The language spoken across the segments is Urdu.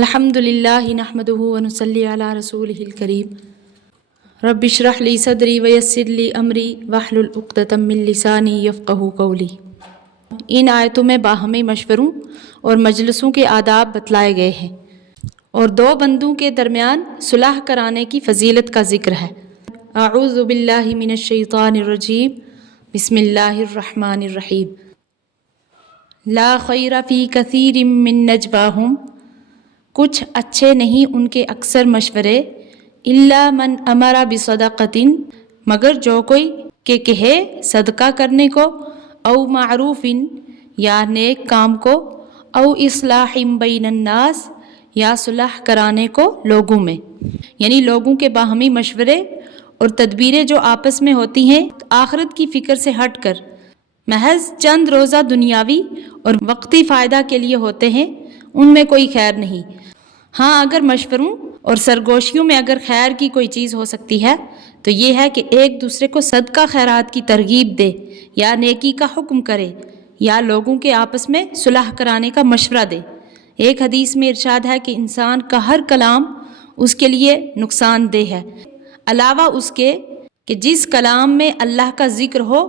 الحمدللہ نحمدہ ونصلی علی رسولہ الکریم رب اشرح لی صدری ویسر لی امری واحلل عقدۃ من لسانی یفقہوا قولی۔ ان آیتوں میں باہمی مشوروں اور مجلسوں کے آداب بتلائے گئے ہیں اور دو بندوں کے درمیان صلح کرانے کی فضیلت کا ذکر ہے۔ اعوذ باللہ من الشیطان الرجیم، بسم اللہ الرحمن الرحیم۔ لا خیر فی کثیر من نجواہم، کچھ اچھے نہیں ان کے اکثر مشورے، الا من امر بصدقۃ، مگر جو کوئی کہ کہے صدقہ کرنے کو، او معروف یا نیک کام کو، او اصلاح بین الناس یا صلح کرانے کو لوگوں میں، یعنی لوگوں کے باہمی مشورے اور تدبیریں جو آپس میں ہوتی ہیں آخرت کی فکر سے ہٹ کر محض چند روزہ دنیاوی اور وقتی فائدہ کے لیے ہوتے ہیں، ان میں کوئی خیر نہیں۔ ہاں، اگر مشوروں اور سرگوشیوں میں اگر خیر کی کوئی چیز ہو سکتی ہے تو یہ ہے کہ ایک دوسرے کو صدقہ خیرات کی ترغیب دے یا نیکی کا حکم کرے یا لوگوں کے آپس میں صلح کرانے کا مشورہ دے۔ ایک حدیث میں ارشاد ہے کہ انسان کا ہر کلام اس کے لیے نقصان دہ ہے، علاوہ اس کے کہ جس کلام میں اللہ کا ذکر ہو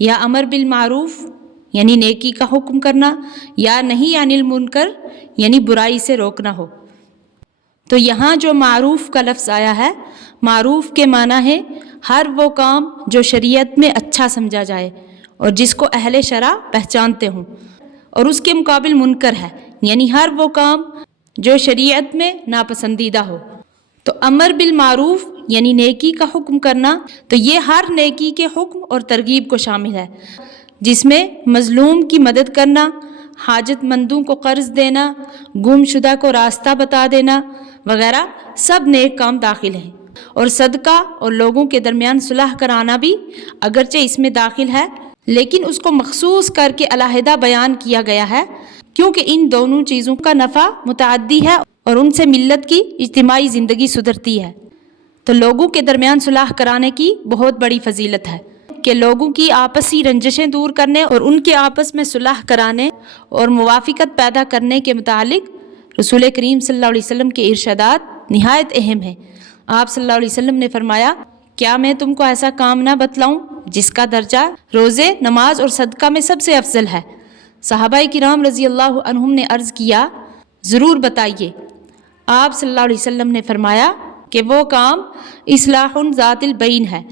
یا امر بالمعروف یعنی نیکی کا حکم کرنا یا نہی عن المنکر یعنی برائی سے روکنا ہو۔ تو یہاں جو معروف کا لفظ آیا ہے، معروف کے معنی ہے ہر وہ کام جو شریعت میں اچھا سمجھا جائے اور جس کو اہل شرع پہچانتے ہوں، اور اس کے مقابل منکر ہے یعنی ہر وہ کام جو شریعت میں ناپسندیدہ ہو۔ تو امر بالمعروف یعنی نیکی کا حکم کرنا، تو یہ ہر نیکی کے حکم اور ترغیب کو شامل ہے، جس میں مظلوم کی مدد کرنا، حاجت مندوں کو قرض دینا، گم شدہ کو راستہ بتا دینا وغیرہ سب نیک کام داخل ہیں۔ اور صدقہ اور لوگوں کے درمیان صلح کرانا بھی اگرچہ اس میں داخل ہے، لیکن اس کو مخصوص کر کے علیحدہ بیان کیا گیا ہے، کیونکہ ان دونوں چیزوں کا نفع متعدی ہے اور ان سے ملت کی اجتماعی زندگی سدھرتی ہے۔ تو لوگوں کے درمیان صلح کرانے کی بہت بڑی فضیلت ہے کہ لوگوں کی آپسی رنجشیں دور کرنے اور ان کے آپس میں صلح کرانے اور موافقت پیدا کرنے کے متعلق رسول کریم صلی اللہ علیہ وسلم کے ارشادات نہایت اہم ہیں۔ آپ صلی اللہ علیہ وسلم نے فرمایا، کیا میں تم کو ایسا کام نہ بتلاؤں جس کا درجہ روزے، نماز اور صدقہ میں سب سے افضل ہے؟ صحابہ کرام رضی اللہ عنہم نے عرض کیا، ضرور بتائیے۔ آپ صلی اللہ علیہ وسلم نے فرمایا کہ وہ کام اصلاح ذات البین ہے،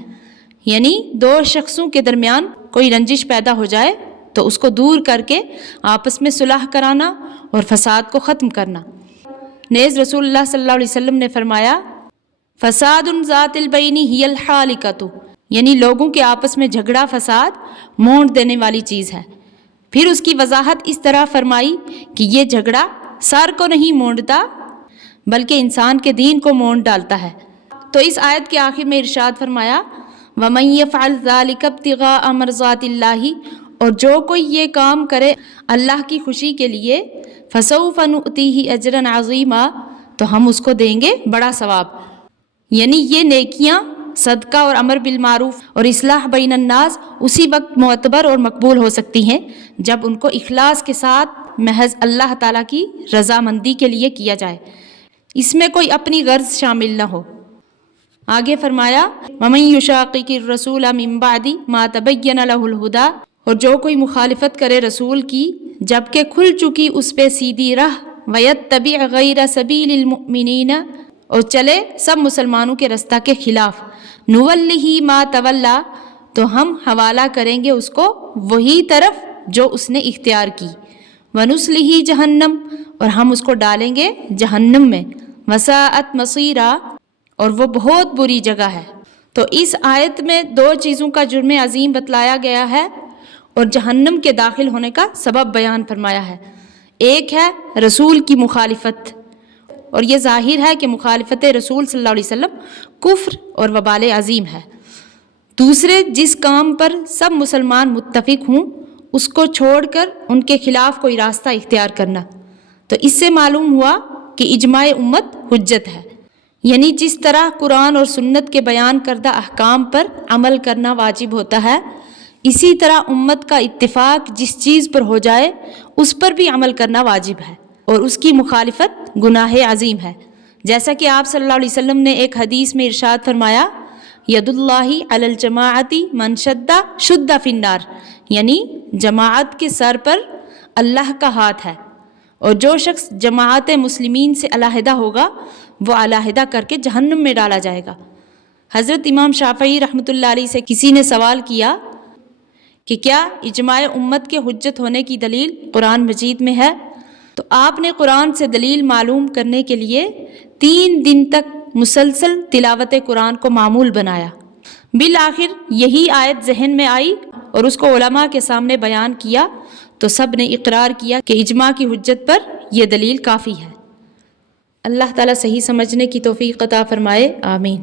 یعنی دو شخصوں کے درمیان کوئی رنجش پیدا ہو جائے تو اس کو دور کر کے آپس میں صلح کرانا اور فساد کو ختم کرنا۔ نیز رسول اللہ صلی اللہ علیہ وسلم نے فرمایا، فساد ذات البین ہی الحالکۃ، یعنی لوگوں کے آپس میں جھگڑا فساد مونڈ دینے والی چیز ہے۔ پھر اس کی وضاحت اس طرح فرمائی کہ یہ جھگڑا سر کو نہیں مونڈتا بلکہ انسان کے دین کو مونڈ ڈالتا ہے۔ تو اس آیت کے آخر میں ارشاد فرمایا، وَمَن يَفْعَلْ ذَلِكَ ابْتِغَاءَ مَرْضَاتِ اللَّهِ، اور جو کوئی یہ کام کرے اللہ کی خوشی کے لیے، فَسَوْفَ نُؤْتِيهِ أَجْرًا عَظِيمًا، تو ہم اس کو دیں گے بڑا ثواب۔ یعنی یہ نیکیاں، صدقہ اور امر بالمعروف اور اصلاح بین الناس اسی وقت معتبر اور مقبول ہو سکتی ہیں جب ان کو اخلاص کے ساتھ محض اللہ تعالیٰ کی رضامندی کے لیے کیا جائے، اس میں کوئی اپنی غرض شامل نہ ہو۔ آگے فرمایا، وَمَن يُشَاقِقِ الرَّسُولَ مِن بَعْدِ مَا تَبَيَّنَ لَهُ الْهُدَىٰ، اور جو کوئی مخالفت کرے رسول کی جبکہ کھل چکی اس پہ سیدھی راہ، وَيَتَّبِعْ غَيْرَ سَبِيلِ الْمُؤْمِنِينَ، اور چلے سب مسلمانوں کے رستہ کے خلاف، نُوَلِّهِ مَا تَوَلَّىٰ، تو ہم حوالہ کریں گے اس کو وہی طرف جو اس نے اختیار کی، وَنُصْلِهِ جَهَنَّمَ، اور ہم اس کو ڈالیں گے جہنم میں، وَسَاءَتْ مَصِيرًا، اور وہ بہت بری جگہ ہے۔ تو اس آیت میں دو چیزوں کا جرم عظیم بتلایا گیا ہے اور جہنم کے داخل ہونے کا سبب بیان فرمایا ہے۔ ایک ہے رسول کی مخالفت، اور یہ ظاہر ہے کہ مخالفت رسول صلی اللہ علیہ وسلم کفر اور وبال عظیم ہے۔ دوسرے، جس کام پر سب مسلمان متفق ہوں اس کو چھوڑ کر ان کے خلاف کوئی راستہ اختیار کرنا۔ تو اس سے معلوم ہوا کہ اجماع امت حجت ہے، یعنی جس طرح قرآن اور سنت کے بیان کردہ احکام پر عمل کرنا واجب ہوتا ہے، اسی طرح امت کا اتفاق جس چیز پر ہو جائے اس پر بھی عمل کرنا واجب ہے۔ اور اس کی مخالفت گناہ عظیم ہے، جیسا کہ آپ صلی اللہ علیہ وسلم نے ایک حدیث میں ارشاد فرمایا، ید اللہ علی الجماعت من شد فی النار، یعنی جماعت کے سر پر اللہ کا ہاتھ ہے، اور جو شخص جماعت مسلمین سے علیحدہ ہوگا وہ علیحدہ کر کے جہنم میں ڈالا جائے گا۔ حضرت امام شافعی رحمۃ اللہ علیہ سے کسی نے سوال کیا کہ کیا اجماع امت کے حجت ہونے کی دلیل قرآن مجید میں ہے؟ تو آپ نے قرآن سے دلیل معلوم کرنے کے لیے 3 دن تک مسلسل تلاوت قرآن کو معمول بنایا۔ بالآخر یہی آیت ذہن میں آئی اور اس کو علماء کے سامنے بیان کیا تو سب نے اقرار کیا کہ اجماع کی حجت پر یہ دلیل کافی ہے۔ اللہ تعالیٰ صحیح سمجھنے کی توفیق عطا فرمائے، آمین۔